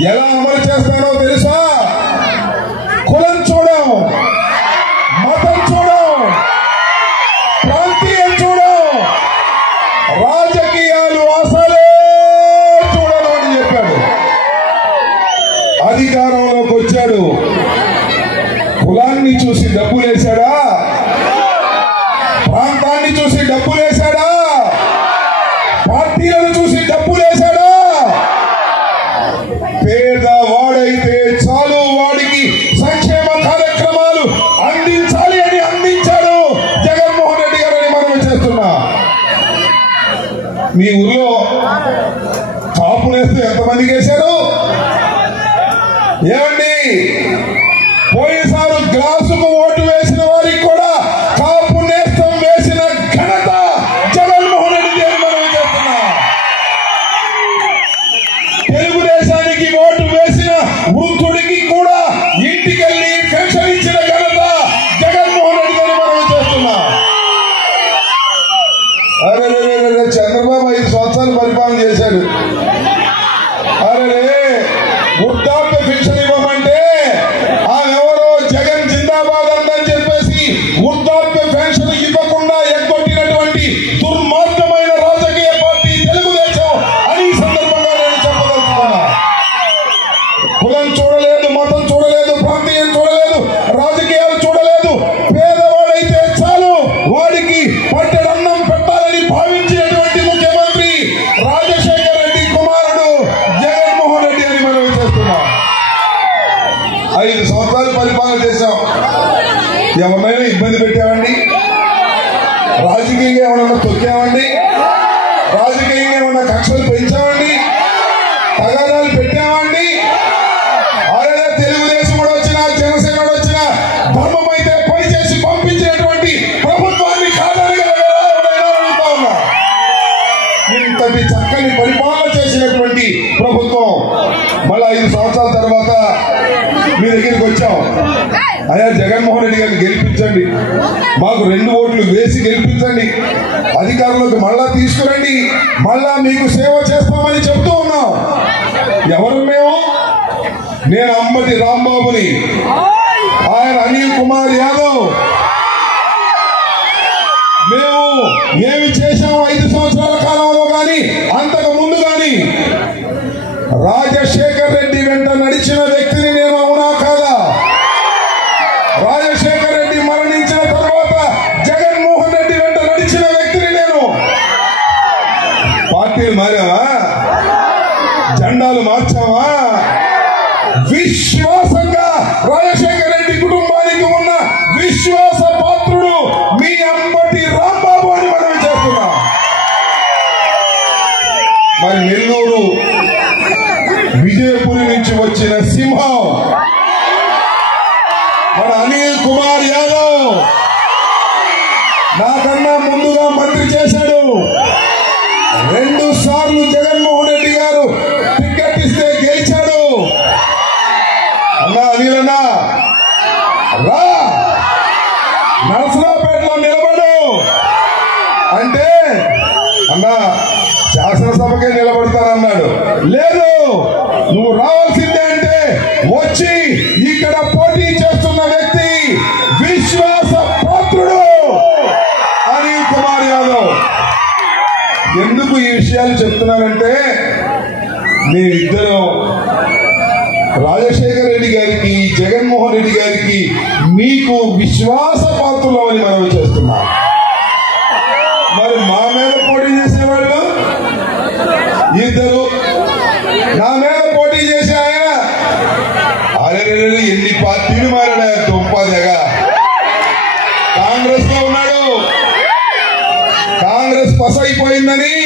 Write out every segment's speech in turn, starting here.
ఎలా అమలు చేస్తానో తెలుసా? కులం చూడం, మతం చూడం, ప్రాంతీయం చూడం, రాజకీయాలు అసలే చూడను అని చెప్పాడు. అధికారంలోకి వచ్చాడు. కులాన్ని చూసి డబ్బులేశాడా? ప్రాంతాన్ని చూసి డబ్బులేశాడా? పార్టీలను చూసి డబ్బులేశాడా? పేదవాడైతే చాలు, వాడికి సంక్షేమ కార్యక్రమాలు అందించాలి అని అందించాడు జగన్మోహన్ రెడ్డి గారు అని మనం చేస్తున్నా. మీ ఊర్లో కాపునేస్తే ఎంతమందికి వేశారు? ఏమండి, పోయినసారి గ్లాసుకు ఓటు వేసిన వారికి కూడా కాపు నేస్తం వేసిన ఘనత జగన్మోహన్ రెడ్డి గారు మనం చేస్తున్నా. తెలుగుదేశానికి ఓటు వేసిన వృద్ధుడికి కూడా ఇంటికెళ్ళి పెన్షన్ ఇచ్చిన ఘనత జగన్మోహన్ రెడ్డి గారు మనం చేస్తున్నా. అరే చంద్రబాబు 5 సంవత్సరాలు పరిపాలన చేశాడు. అరే వృద్ధాప్య పెన్షన్ ఇవ్వమంటే ఆమెవరో జగన్ జిందాబాద్ అందని చెప్పేసి వృద్ధాప్య పెన్షన్ ఇవ్వకుండా ఎగ్గొట్టినటువంటి దుర్మార్గమైన రాజకీయ పార్టీ తెలుగుదేశం అని ఈ సందర్భంగా నేను చెప్పదలుచుకున్నా. కులం చూడలేదు, మతం చూడలేదు, ప్రాంతీయం చూడలేదు, రాజకీయాలు చూడలేదు. పేదవాడైతే చాలు, వాడికి పట్టెడన్నం పెట్టాలని భావించినటువంటి ముఖ్యమంత్రి రాజశేఖర రెడ్డి కుమారుడు జగన్మోహన్ రెడ్డి అని మనం చేస్తున్నాం. 5 సంవత్సరాలు పరిపాలన చేశాం. ఎవరినైనా ఇబ్బంది పెట్టామండి? రాజకీయంగా ఏమన్నా తొక్కామండి? రాజకీయంగా ఏమన్నా కక్షలు పెంచామండి? తగాదాలు పెట్టామండి? అలాగే తెలుగుదేశం కూడా వచ్చినా, జనసేన కూడా వచ్చినా ధర్మం అయితే పని చేసి పంపించినటువంటి ప్రభుత్వాన్ని కాదని అడుగుతా ఉన్నా. ఇంతటి చక్కని పరిపాలన చేసినటువంటి ప్రభుత్వం మళ్ళా 5 సంవత్సరాల తర్వాత మీ దగ్గరికి వచ్చాం. అయ్యా జగన్మోహన్ రెడ్డి గారిని గెలిపించండి, మాకు 2 ఓట్లు వేసి గెలిపించండి, అధికారంలోకి మళ్ళా తీసుకురండి, మళ్ళా మీకు సేవ చేస్తామని చెప్తూ ఉన్నాం. ఎవరు మేము? నేను అంబటి రాంబాబుని, ఆయన అనిల్ కుమార్ యాదవ్. మేము ఏమి చేశాము 5 సంవత్సరాల కాలంలో కానీ అంతకు ముందు కానీ? రాజశేఖర్ రెడ్డి వెంట నడిచిన వ్యక్తిని నేను, అవునా కాదా? రాజశేఖర్ రెడ్డి మరణించిన తర్వాత జగన్మోహన్ రెడ్డి వెంట నడిచిన వ్యక్తిని నేను. పార్టీలు మారావా? జెండాలు మార్చావా? విశ్వాసంగా రాజశేఖర్ రెడ్డి కుటుంబానికి ఉన్న విశ్వాస పాత్రుడు మీ అంబటి రాంబాబు అని మనం చేస్తున్నాం. మరి నెల్లూరు విజయపురి నుంచి వచ్చిన సింహం మన అనిల్ కుమార్ యాదవ్ నాకన్నా ముందుగా మంత్రి చేశాడు. 2 సార్లు జగన్మోహన్ రెడ్డి గారు టికెట్ ఇస్తే గెలిచాడు. అన్నా అనిల్ అన్నా రా, నరసరావుపేటలో నిలబడు అంటే అన్నా శాసనసభకే నిలబడతానన్నాడు. లేదు, నువ్వు రావాల్సిందే అంటే వచ్చి ఇక్కడ పోటీ చేస్తున్న వ్యక్తి విశ్వాస పాత్రుడు అనిల్ కుమార్ యాదవ్. ఎందుకు ఈ విషయాలు చెప్తున్నానంటే, మీరిద్దరూ రాజశేఖర రెడ్డి గారికి, జగన్మోహన్ రెడ్డి గారికి మీకు విశ్వాస పాత్రులు అని మనం చేస్తున్నాం. మరి మా మీద పోటీ చేసేవాళ్ళు ఇద్దరు, నా మీద పోటీ చేసే ఆయన ఎన్ని పార్టీలు మారాడు. దుంపదగా కాంగ్రెస్ లో ఉన్నాడు. కాంగ్రెస్ పస అయిపోయిందని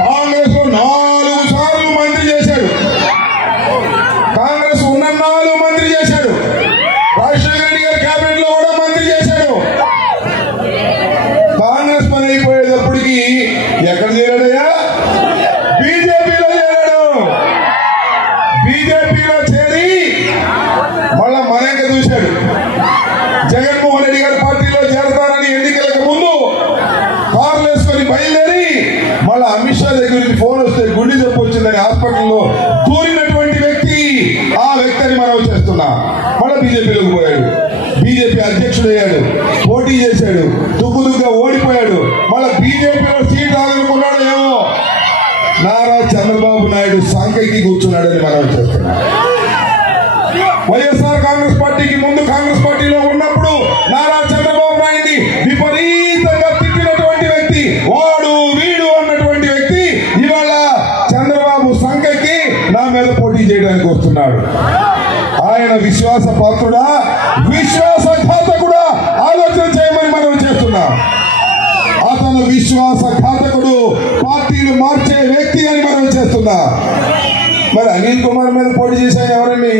కాంగ్రెస్ లో 4 సార్లు మంత్రి చేశాడు. కాంగ్రెస్ ఉన్న 4 మంత్రి చేశాడు. రాజశేఖర రెడ్డి గారి కేబినెట్ లో కూడా మంత్రి చేశాడు. కాంగ్రెస్ పని అయిపోయేటప్పటికి ఎక్కడ చేరాడయ్యా? బీజేపీలో చేరాడు. బీజేపీలో చేరి మళ్ళా మనక చూశాడు. జగన్మోహన్ రెడ్డి గారి పార్టీలో చేరతారని ఎన్నికలకు ముందు కార్లు వేసుకొని బయలుదేరి మళ్ళా అమిత్ షా దగ్గర నుంచి ఫోన్ వస్తే గుండె జబ్బు వచ్చిందని హాస్పిటల్లో దూరినటువంటి బీజేపీలోకి పోయాడు, బీజేపీ అధ్యక్షుడు అయ్యాడు, పోటీ చేశాడు, దుగ్గుగా ఓడిపోయాడు. మళ్ళీ బీజేపీలో సీట్ రాదనుకున్నాడు ఏమో, నారా చంద్రబాబు నాయుడు సంఖ్యకి కూర్చున్నాడని మనం చేస్తున్నాం. వైఎస్ఆర్ కాంగ్రెస్ పార్టీకి ముందు కాంగ్రెస్ పార్టీలో ఉన్నప్పుడు నారా చంద్రబాబు నాయుడిని విపరీతంగా తిట్టినటువంటి వ్యక్తి, వాడు వీడు అన్నటువంటి వ్యక్తి ఇవాళ చంద్రబాబు సంఖ్యకి నా మీద పోటీ చేయడానికి వస్తున్నాడు. ఆయన విశ్వాస పాత్రుడా, విశ్వాసఘాతకుడా? ఆలోచన చేయమని మనం చేస్తున్నాం. అతను విశ్వాసఘాతకుడు, పార్టీలు మార్చే వ్యక్తి అని మనం చేస్తున్నాం. మరి అనిల్ కుమార్ మీద పోటీ చేశాను ఎవరండి?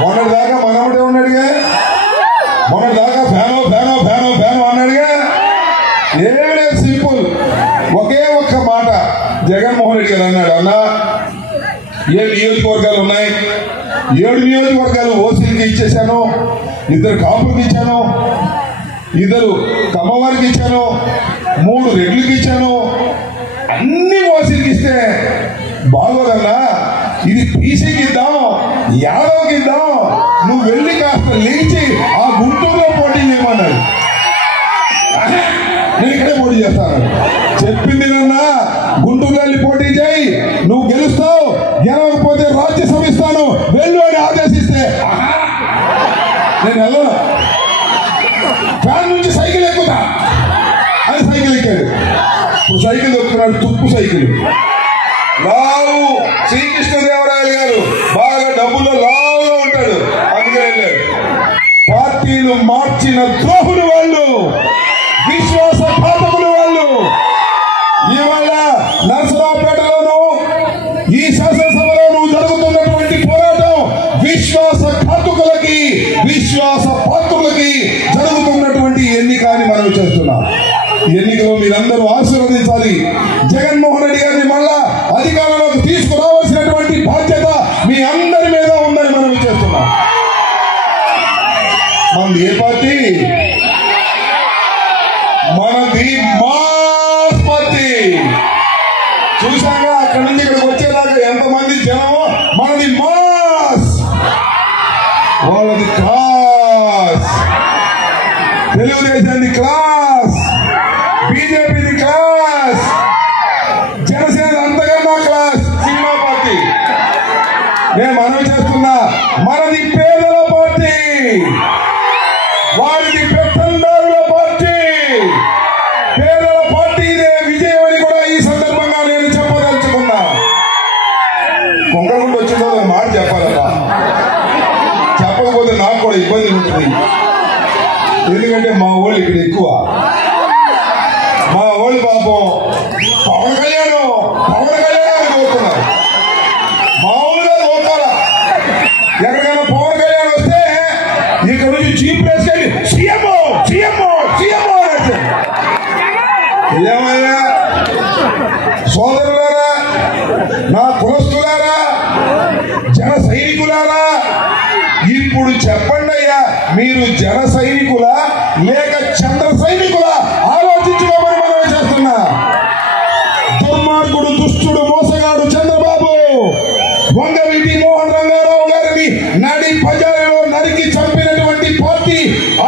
మొన్నటిదాకా మనవడే ఉన్నాడుగా, మొన్నటిదాకా ఫ్యానో ఫ్యానో ఫ్యానో ఫ్యానో అన్నాడుగా. ఏమీ లేదు, సింపుల్. ఒకే ఒక్క మాట జగన్మోహన్ రెడ్డి గారు అన్నాడు, అన్నా 7 నియోజకవర్గాలు ఉన్నాయి, 7 నియోజకవర్గాలు ఓసీలకి ఇచ్చేశాను, 2 కాపులకి ఇచ్చాను, 2 కమ్మవారికి ఇచ్చాను, 3 రెడ్లకి ఇచ్చాను, అన్ని ఓసీలకి ఇస్తే బాగోదన్నా, ఇది బీసీకి ఇద్దాం, యాదవ్కి ఇద్దాం, నువ్వు వెళ్ళి కాస్త లేచి ఆ గుంటూరులో పోటీ చేయమన్నాడు. నేను ఇక్కడే పోటీ చేస్తాను చెప్పింది నన్నా, గుంటూరులో వెళ్ళి పోటీ చేయి, నువ్వు గెలుస్తావు, గెలవకపోతే రాజ్యసభ ఇస్తాను వెళ్ళు అని ఆదేశిస్తే నేను వెళ్ళను, ఫ్యాన్ నుంచి సైకిల్ ఎక్కుతా అని సైకిల్ ఎక్కాడు. ఇప్పుడు సైకిల్ ఎక్కుతున్నాడు, తుప్పు సైకిల్. లావు శ్రీకృష్ణదేవరాయలు గారు బాగా డబ్బుల్లో లావుగా ఉంటాడు, అందుకే వెళ్ళాడు. పార్టీలు మార్చిన ద్రోహులు వాళ్ళు, విశ్వాసఘాతకులు వాళ్ళు. ఇవాళ నర్సరావుపేటలోనూ ఈ శాసనసభలోనూ జరుగుతున్నటువంటి పోరాటం విశ్వాసఘాతకులకి, విశ్వాస పాత్రులకి జరుగుతున్నటువంటి ఎన్నిక అని మనం చేస్తున్నాం. ఎన్నికలో మీరందరూ ఆశీర్వదించాలి. జగన్మోహన్ రెడ్డి గారిని మళ్ళా అధికారంలోకి తీసుకురావాల్సినటువంటి బాధ్యత మీ అందరి మీద ఉందని మనం చేస్తున్నాం. మనది ఏ పార్టీ? మనది మాస్ పార్టీ. చూసాగా అక్కడి నుంచి ఇక్కడికి వచ్చేదాకా ఎంతమంది జనం. మనది మాస్, వాళ్ళది క్లాస్. తెలుగుదేశాన్ని క్లాస్, బీజేపీది క్లాస్, జనసేన అంతకన్నా క్లాస్, సినిమా పార్టీ. నేను మనవి చేస్తున్నా, మనది పేదల పార్టీ, వారిది పెత్తందారుల పార్టీ. పేదల పార్టీ ఇదే విజయం అని కూడా ఈ సందర్భంగా నేను చెప్పదలుచుకున్నా. కొంకరగుంట వచ్చిందో మాట చెప్పాలబ్బా, చెప్పకపోతే నాకు కూడా ఇబ్బంది ఉంటుంది. ఎందుకంటే మా వాళ్ళు ఇక్కడ ఎక్కువ, మా వాళ్ళు పాపం పవన్ కళ్యాణ్ అని కోరుతున్నారు. మామూలుగా కోరుతారా? ఎక్కడికైనా పవన్ కళ్యాణ్ వస్తే ఇక్కడ నుంచి చీఫ్ వేసుకెళ్ళి సీఎం సీఎం సీఎం అని. ఏమయ్యా సోదరులారా, నా కులస్తులారా, జన సైనికులారా, ఇప్పుడు చెప్పండి అయ్యా, మీరు జన సైనికులా లేక చంద్ర సైనికులా? ఆలోచించుకోమని మనం చేస్తున్నా. దుర్మార్గుడు, దుష్టుడు, మోసగాడు చంద్రబాబు వంగవీటి మోహన్ రంగారావు గారిని నడి బజారులో నరికి చంపినటువంటి పార్టీ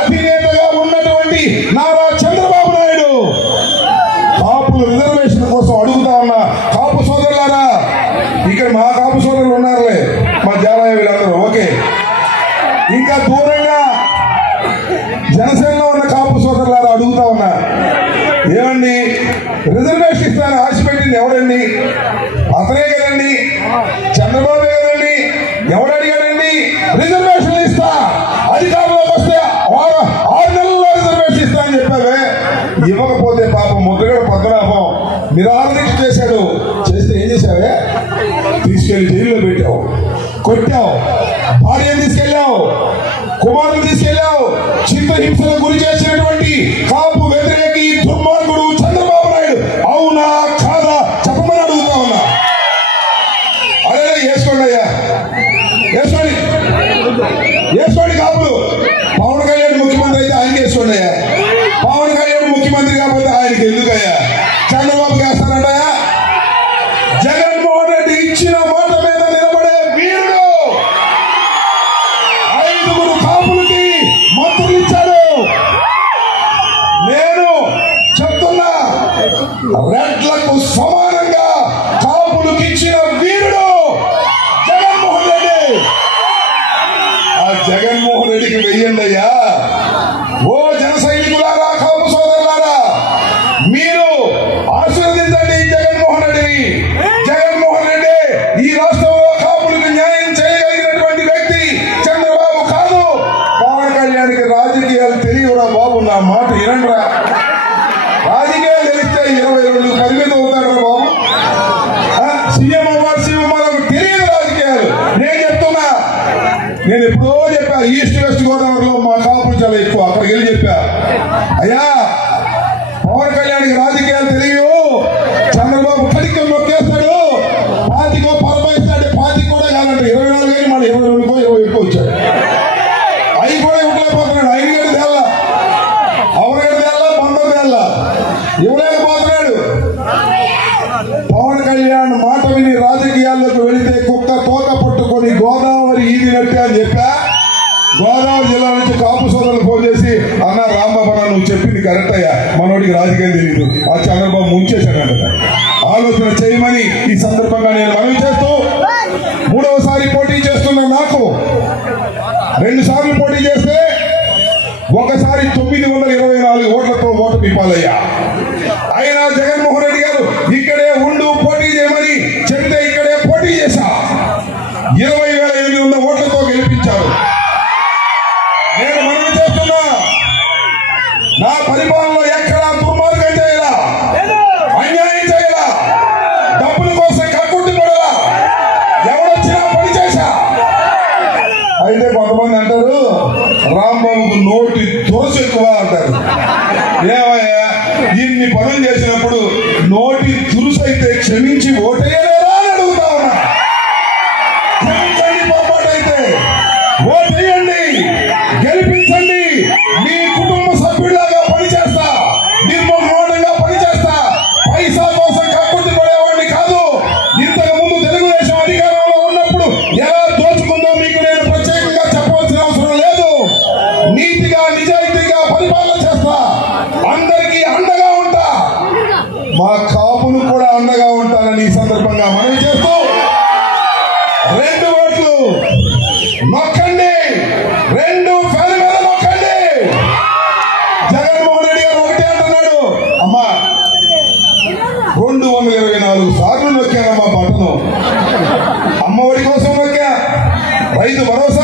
అధినేతగా ఉన్నటువంటి నారా చంద్రబాబు నాయుడు కాపుల రిజర్వేషన్ కోసం అడుగుతా ఉన్నా. కాపు సోదరులారా, ఇక్కడ మా కాపు సోదరులు ఉన్నారులే, మా జాలయ వీళ్ళందరూ ఓకే. ఇంకా దూరంగా జనసేనలో ఉన్న కాపు సోదరులారా అడుగుతా ఉన్నా, ఏమండి రిజర్వేషన్ ఇస్తానని ఆశపెట్టింది ఎవడండి? అతనే కదండి, చంద్రబాబే కదండి. ఎవడు అడిగాడండి రిజర్వేషన్ ఇస్తా, అధికారంలోకి వస్తే 6 నెలల్లో రిజర్వేషన్ ఇస్తా అని చెప్పావే. ఇవ్వకపోతే పాపం ముద్రగడ పద్మనాభం నిరాహార దీక్ష చేశాడు. చేస్తే ఏం చేశావే? తీసుకెళ్లి జైల్లో పెట్టావు, కొట్టావు, భార్యను తీసుకెళ్లావు, కుమారుని తీసుకెళ్లావు. చిత్రహింసలకు గురి చేసినటువంటి కాపు వ్యతిరేకి దుర్మార్గుడు చంద్రబాబు నాయుడు అవునా కాదా చెప్పమని అడుగుతా ఉన్నా. అదే వేసుకోండి అయ్యా, వేసుకోండి, వేసుకోండి కాపులు. పవన్ కళ్యాణ్ ముఖ్యమంత్రి అయితే ఆయనకి వేసుకోండి అయ్యా. పవన్ కళ్యాణ్ ముఖ్యమంత్రి కాకపోతే ఆయనకి ఎందుకయ్యా? చంద్రబాబుకి వేస్తానంటయా? జగన్మోహన్ రెడ్డి ఇచ్చిన మాట మీద నిలబడే వీరుడు. 5 నేను ఎప్పుడో చెప్పా, ఈస్ట్ వెస్ట్ గోదావరిలో మా కాపులు చాలా ఎక్కువ, అక్కడికి వెళ్ళి చెప్పా, అయ్యా పవన్ కళ్యాణ్కి రాజకీయాలు తెలియవు, చంద్రబాబు కడికి నొక్కేస్తాడు, పాతికో పరమైస్తాడు, పాతికి కూడా కాదంటే 24 కానీ మళ్ళీ 22కో 21కో వచ్చాడు. అవి కూడా ఇవ్వలేకపోతున్నాడు. ఆయన గడి తేళ్ళ, అవరగడి తేళ్ళ, బందరు తేళ్ళ ఇవ్వలేకపోతున్నాడు. పవన్ కళ్యాణ్ మాట విని రాజకీయాల్లోకి వెళితే కుక్క తోక పట్టుకొని గోదావరి ఈదినట్టే అని చెప్పా. గోదావరి జిల్లా నుంచి కాపు సోదరులు ఫోన్ చేసి, అన్న రాంబాబు నువ్వు చెప్పింది కరెక్ట్ అయ్యా, మనోడికి రాజకీయం తెలియదు, ఆ చంద్రబాబు ముంచేశాడంట. ఆలోచన చేయమని ఈ సందర్భంగా నేను మనవి చేస్తూ, 3వసారి పోటీ చేస్తున్న నాకు 2 సార్లు పోటీ చేస్తే ఒకసారి 924 ఓట్లతో ఓటు పాలయ్యా. అయినా జగన్మోహన్ రెడ్డి గారు ఇక్కడే ఉండు పోటీ చేయమని చెప్తే ఇక్కడే పోటీ చేశా. 20,800 ఓట్లతో గెలిపించారు. నేను మనవి చేస్తున్నా, నా పరిపాలనలో ఎక్కడా దుర్మార్గం చేయాలా, అన్యాయం చేయాలా, డబ్బుల కోసం కక్కుర్తి పడాలా, ఎవడొచ్చినా పని చేశా. అయితే కొంతమంది అంటారు రాంబాబుకు నోటి దురస ఎక్కువ అంటారు. ఏమయ్యా ఇన్ని పనులు చేసినప్పుడు నోటి దురుసు అయితే క్షమించి ఓటేయలేదా అని అడుగుతా ఉన్నా. క్షమించండి, పొరపాటు అయితే ఓటేయండి, గెలిపించండి. మీ కుటుంబ సభ్యుడిలాగా పనిచేస్తా, నిర్మోహమాటంగా పనిచేస్తా, పైసా కోసం కక్కుర్తి పడేవాడిని కాదు. ఇంతకు ముందు తెలుగుదేశం అధికారంలో ఉన్నప్పుడు ఎలా దోచుకుందో మీకు నేను ప్రత్యేకంగా చెప్పవలసిన అవసరం లేదు. నీతిగా నిజాయితీగా పరిపాలన చేస్తా, అందరికీ అండగా ఉంటా, మా కాపులు కూడా అండగా ఉంటానని ఈ సందర్భంగా మనవి చేస్తూ, 2 ఓట్లు నొక్కండి, 2 ఫ్యాన్ మీద నొక్కండి. జగన్మోహన్ రెడ్డి గారు ఒకటే అంటున్నాడు, అమ్మా 224 సార్లు నొక్కానమ్మా బటను, అమ్మఒడి కోసం నొక్కా, రైతు భరోసా